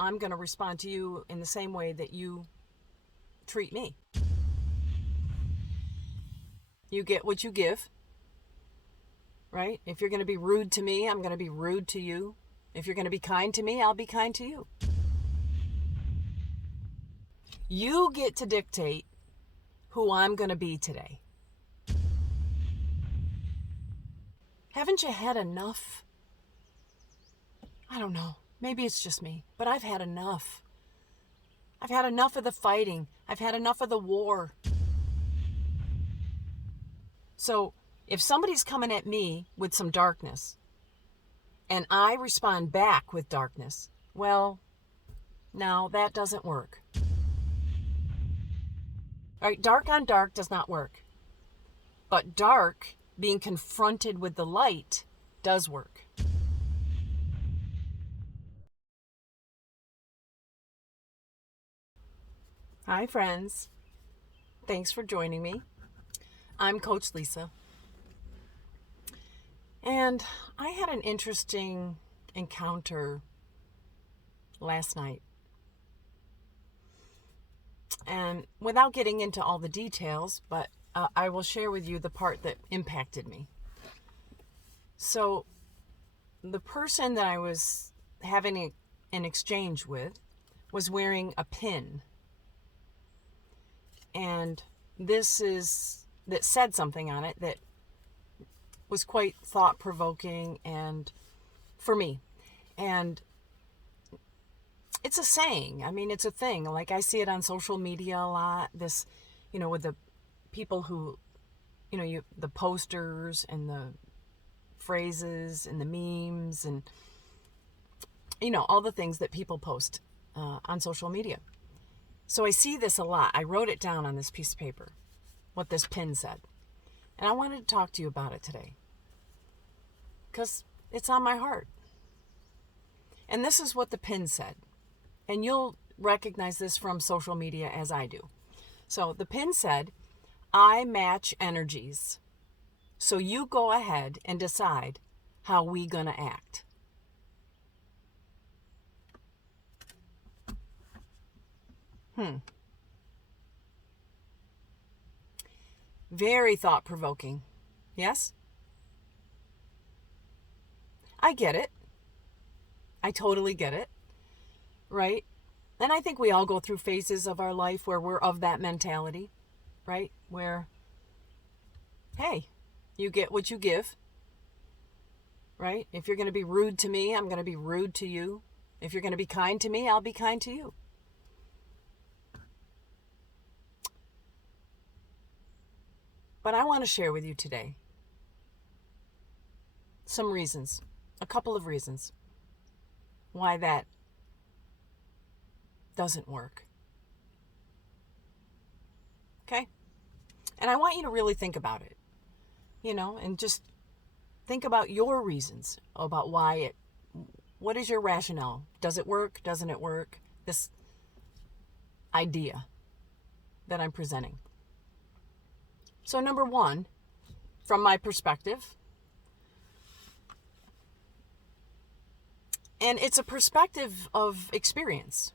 I'm going to respond to you in the same way that you treat me. You get what you give, right? If you're going to be rude to me, I'm going to be rude to you. If you're going to be kind to me, I'll be kind to you. You get to dictate who I'm going to be today. Haven't you had enough? I don't know. Maybe it's just me, but I've had enough. I've had enough of the fighting. I've had enough of the war. So if somebody's coming at me with some darkness and I respond back with darkness, well, no, that doesn't work. All right, dark on dark does not work. But dark being confronted with the light does work. Hi, friends. Thanks for joining me. I'm Coach Lisa. And I had an interesting encounter last night. And without getting into all the details, but I will share with you the part that impacted me. So the person that I was having an exchange with was wearing a pin. And that said something on it that was quite thought-provoking and for me. And it's a saying. I mean, it's a thing. Like, I see it on social media a lot. This, with the people who, the posters and the phrases and the memes and, all the things that people post on social media. So I see this a lot. I wrote it down on this piece of paper, what this pin said. And I wanted to talk to you about it today because it's on my heart. And this is what the pin said. And you'll recognize this from social media as I do. So the pin said, I match energies. So you go ahead and decide how we gonna act. Very thought-provoking. Yes? I get it. I totally get it. Right? And I think we all go through phases of our life where we're of that mentality, right? Where, hey, you get what you give, right? If you're going to be rude to me, I'm going to be rude to you. If you're going to be kind to me, I'll be kind to you. But I want to share with you today some reasons, a couple of reasons why that doesn't work. Okay? And I want you to really think about it, and just think about your reasons about what is your rationale? Does it work? Doesn't it work? This idea that I'm presenting. So number one, from my perspective, and it's a perspective of experience.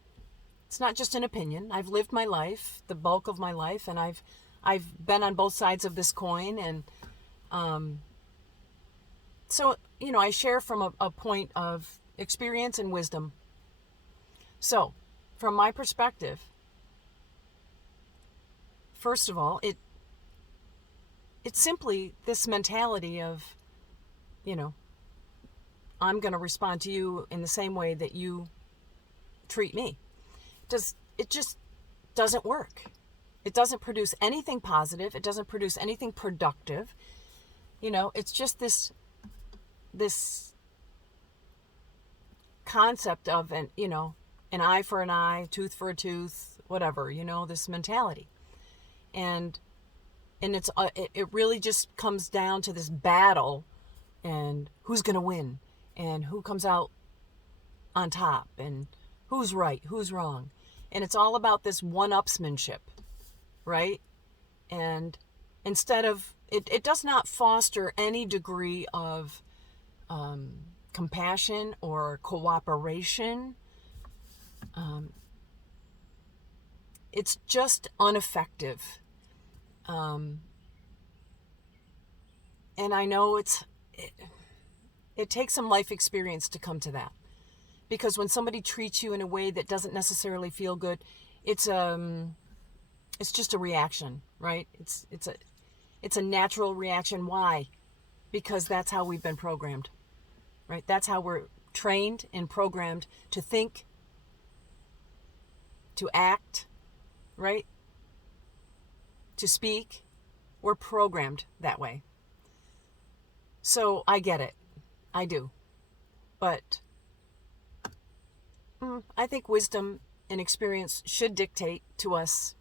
It's not just an opinion. I've lived my life, the bulk of my life, and I've been on both sides of this coin. And so, I share from a point of experience and wisdom. So, from my perspective, first of all, it's simply this mentality of, I'm going to respond to you in the same way that you treat me. It just doesn't work. It doesn't produce anything positive. It doesn't produce anything productive. It's just this concept of an eye for an eye, tooth for a tooth, whatever, this mentality. And it really just comes down to this battle and who's going to win and who comes out on top and who's right, who's wrong. And it's all about this one-upsmanship, right? And instead of, it does not foster any degree of compassion or cooperation it's just ineffective. And I know it takes some life experience to come to that. Because when somebody treats you in a way that doesn't necessarily feel good, it's just a reaction, right? It's a natural reaction. Why? Because that's how we've been programmed, right? That's how we're trained and programmed to think, to act, right? To speak. We're programmed that way. So I get it. I do. But I think wisdom and experience should dictate to us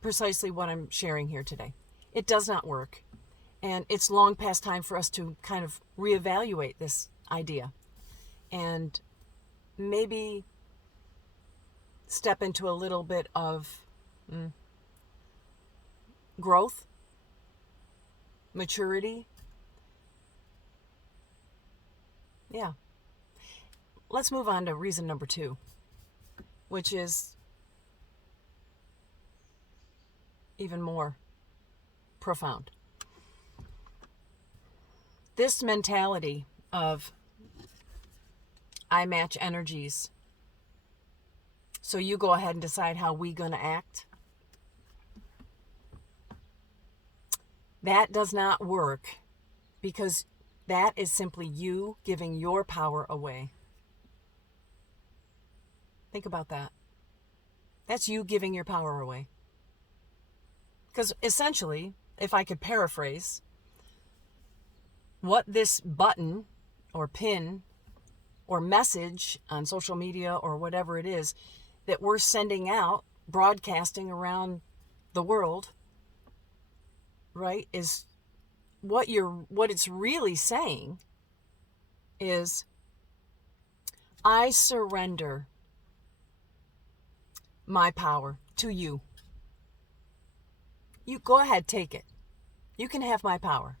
precisely what I'm sharing here today. It does not work. And it's long past time for us to kind of reevaluate this idea and maybe step into a little bit of growth, maturity. Yeah. Let's move on to reason number 2, which is even more profound. This mentality of I match energies, so you go ahead and decide how we gonna act. That does not work, because that is simply you giving your power away. Think about that. That's you giving your power away. Because essentially, if I could paraphrase, what this button or pin or message on social media or whatever it is that we're sending out, broadcasting around the world, right, is what it's really saying is, I surrender my power to you. You go ahead, take it. You can have my power.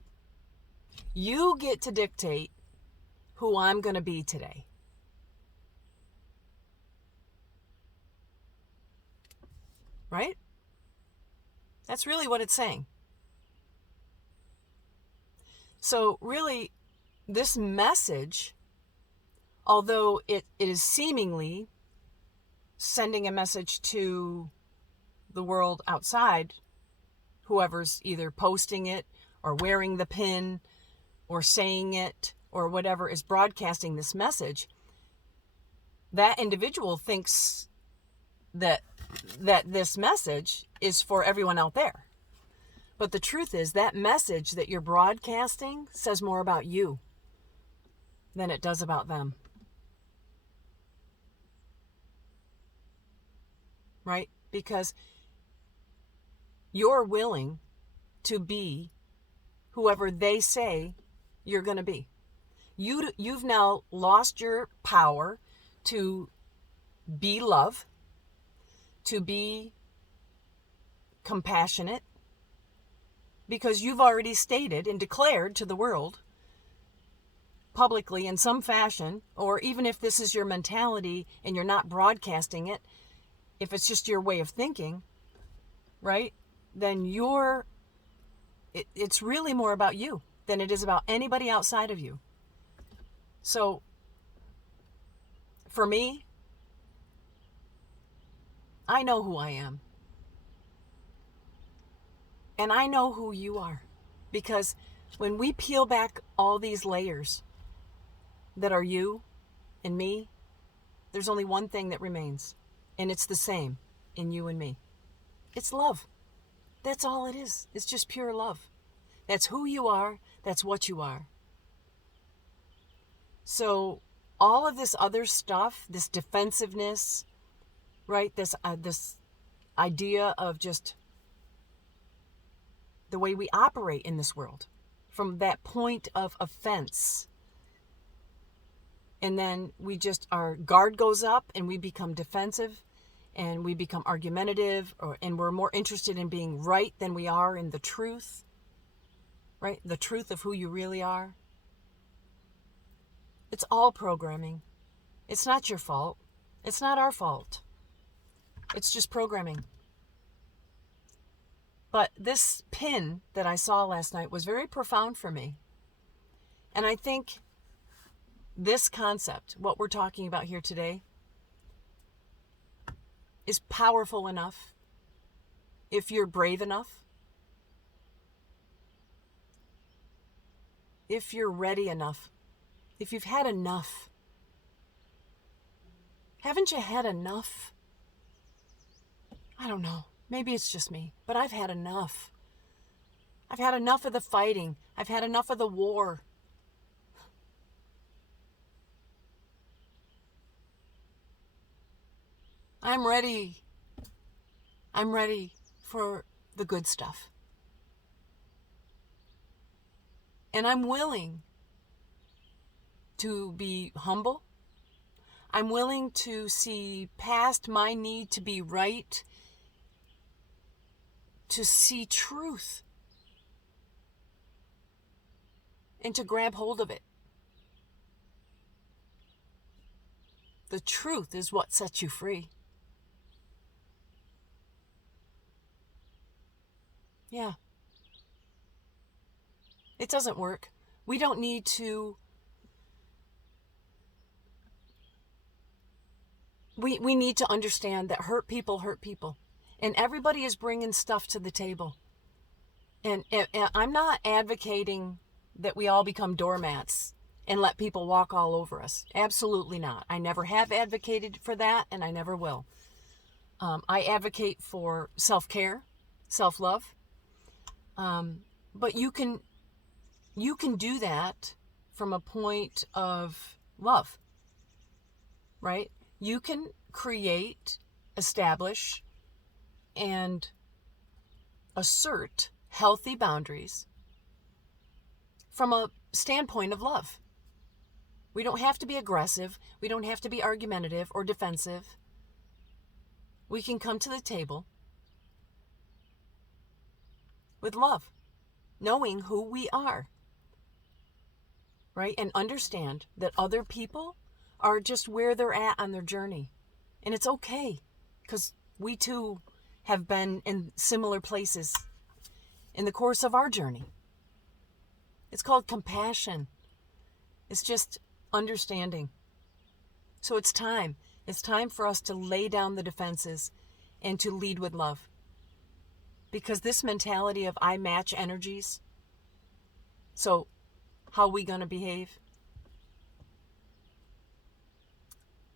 You get to dictate who I'm going to be today. Right? That's really what it's saying. So really, this message, although it is seemingly sending a message to the world outside, whoever's either posting it or wearing the pin or saying it or whatever is broadcasting this message, that individual thinks that this message is for everyone out there. But the truth is, that message that you're broadcasting says more about you than it does about them. Right? Because you're willing to be whoever they say you're going to be. You've now lost your power to be love, to be compassionate, because you've already stated and declared to the world publicly in some fashion, or even if this is your mentality and you're not broadcasting it, if it's just your way of thinking, right, then it's really more about you than it is about anybody outside of you. So for me, I know who I am. And I know who you are. Because when we peel back all these layers that are you and me, there's only one thing that remains. And it's the same in you and me. It's love. That's all it is. It's just pure love. That's who you are. That's what you are. So all of this other stuff, this defensiveness, right? This idea of just the way we operate in this world, from that point of offense. And then our guard goes up and we become defensive and we become argumentative, and we're more interested in being right than we are in the truth, right? The truth of who you really are. It's all programming. It's not your fault. It's not our fault. It's just programming. But this pin that I saw last night was very profound for me. And I think this concept, what we're talking about here today, is powerful enough if you're brave enough, if you're ready enough, if you've had enough. Haven't you had enough? I don't know. Maybe it's just me, but I've had enough. I've had enough of the fighting. I've had enough of the war. I'm ready. I'm ready for the good stuff. And I'm willing to be humble. I'm willing to see past my need to be right, to see truth, and to grab hold of it. The truth is what sets you free. Yeah. It doesn't work. We don't need to. We need to understand that hurt people hurt people. And everybody is bringing stuff to the table. And I'm not advocating that we all become doormats and let people walk all over us. Absolutely not. I never have advocated for that, and I never will. I advocate for self-care, self-love. But you can do that from a point of love, right? You can create, establish, and assert healthy boundaries from a standpoint of love. We don't have to be aggressive. We don't have to be argumentative or defensive. We can come to the table with love, knowing who we are, right? And understand that other people are just where they're at on their journey. And it's okay, because we too have been in similar places in the course of our journey. It's called compassion. It's just understanding. So it's time. It's time for us to lay down the defenses and to lead with love. Because this mentality of I match energies, so how are we going to behave?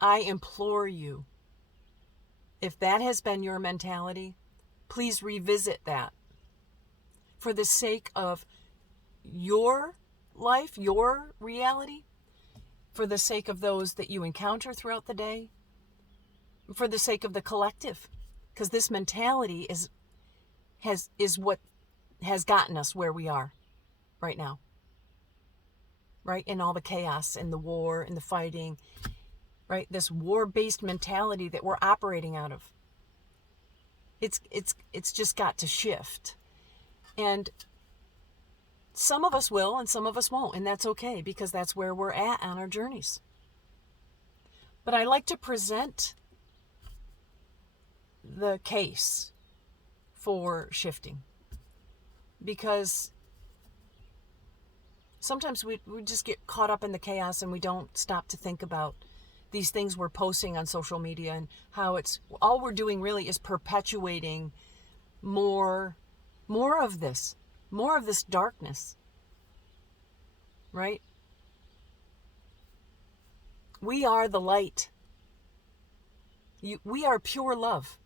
I implore you, if that has been your mentality, please revisit that. For the sake of your life, your reality, for the sake of those that you encounter throughout the day, for the sake of the collective. Because this mentality is what has gotten us where we are right now. Right? In all the chaos and the war and the fighting, right? This war-based mentality that we're operating out of. It's just got to shift. And some of us will and some of us won't, and that's okay, because that's where we're at on our journeys. But I like to present the case for shifting, because sometimes we just get caught up in the chaos and we don't stop to think about these things we're posting on social media and how it's all we're doing really is perpetuating more of this darkness, right? We are the light. We are pure love.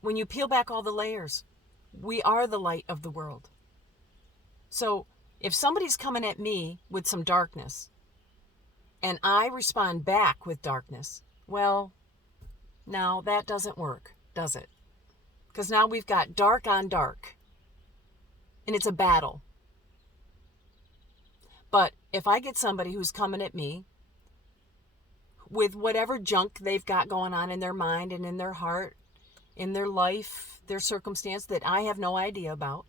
When you peel back all the layers, we are the light of the world. So if somebody's coming at me with some darkness and I respond back with darkness, well, now that doesn't work, does it? Because now we've got dark on dark, and it's a battle. But if I get somebody who's coming at me with whatever junk they've got going on in their mind and in their heart, in their life, their circumstance that I have no idea about,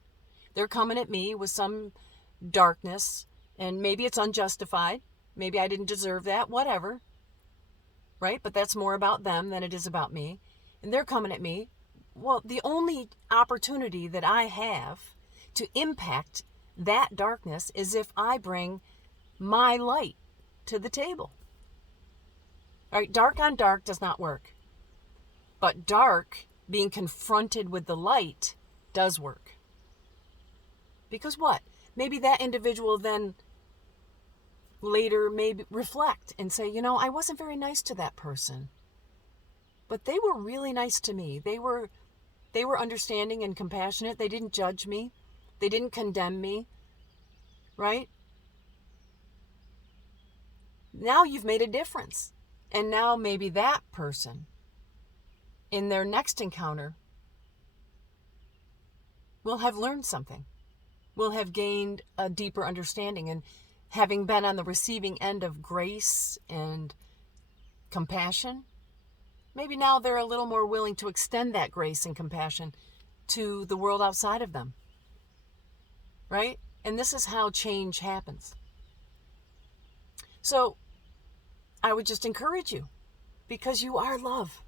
they're coming at me with some darkness, and maybe it's unjustified, maybe I didn't deserve that, whatever, right? But that's more about them than it is about me. and they're coming at me. Well, the only opportunity that I have to impact that darkness is if I bring my light to the table. All right, dark on dark does not work. But dark being confronted with the light does work. Because what? Maybe that individual then later maybe reflect and say, I wasn't very nice to that person. But they were really nice to me. They were understanding and compassionate. They didn't judge me. They didn't condemn me. Right? Now you've made a difference. And now maybe that person in their next encounter will have learned something, will have gained a deeper understanding, and having been on the receiving end of grace and compassion, maybe now they're a little more willing to extend that grace and compassion to the world outside of them, right? And this is how change happens. So I would just encourage you, because you are love.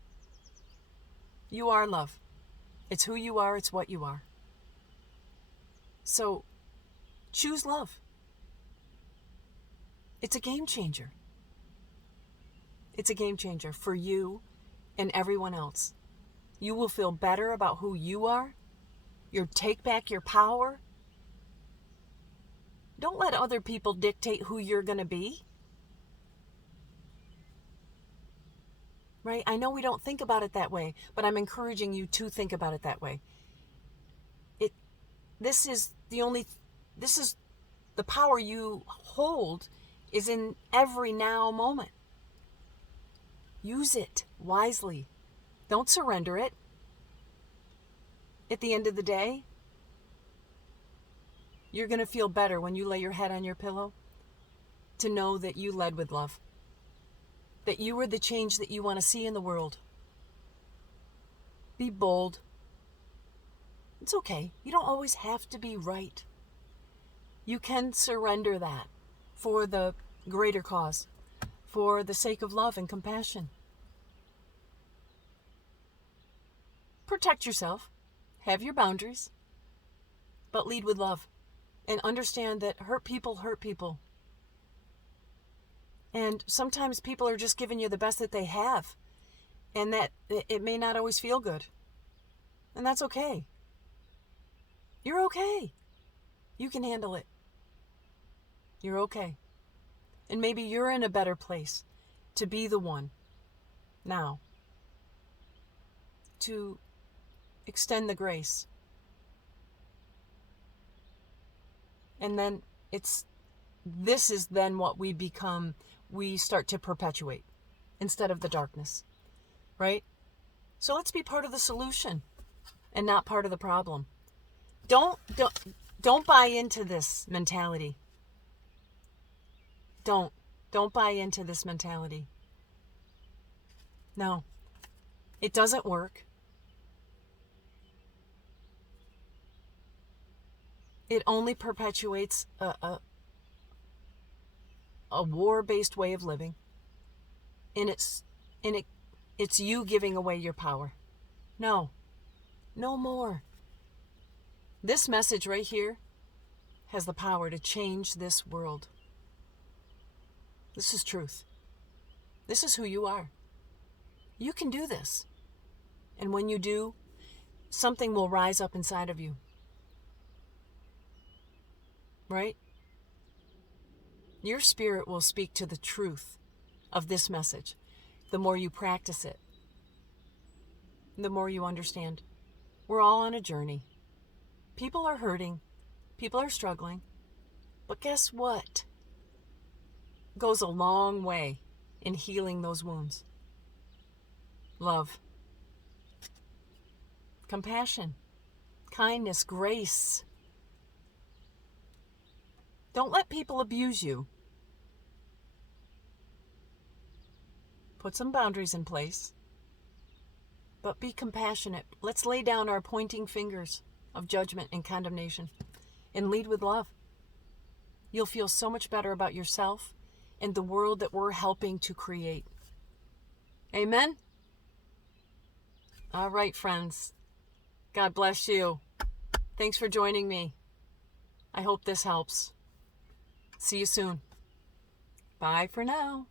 You are love. It's who you are. It's what you are. So choose love. It's a game changer. It's a game changer for you and everyone else. You will feel better about who you are. You'll take back your power. Don't let other people dictate who you're going to be. Right? I know we don't think about it that way, but I'm encouraging you to think about it that way. This is the power you hold is in every now moment. Use it wisely. Don't surrender it. At the end of the day, you're going to feel better when you lay your head on your pillow to know that you led with love. That you were the change that you want to see in the world. Be bold. It's okay. You don't always have to be right. You can surrender that for the greater cause, for the sake of love and compassion. Protect yourself. Have your boundaries. But lead with love. And understand that hurt people hurt people. And sometimes people are just giving you the best that they have. And that it may not always feel good. And that's okay. You're okay. You can handle it. You're okay. And maybe you're in a better place to be the one now to extend the grace. And then this is then what we start to perpetuate instead of the darkness, right? So let's be part of the solution and not part of the problem. Don't buy into this mentality. Don't buy into this mentality. No, it doesn't work. It only perpetuates a war-based way of living. And it's you giving away your power. No more. This message right here has the power to change this world. This is truth. This is who you are. You can do this. And when you do, something will rise up inside of you. Right? Your spirit will speak to the truth of this message. The more you practice it, the more you understand. We're all on a journey. People are hurting. People are struggling. But guess what? Goes a long way in healing those wounds. Love. Compassion. Kindness. Grace. Don't let people abuse you. Put some boundaries in place. But be compassionate. Let's lay down our pointing fingers of judgment and condemnation and lead with love. You'll feel so much better about yourself and the world that we're helping to create. Amen? All right, friends. God bless you. Thanks for joining me. I hope this helps. See you soon. Bye for now.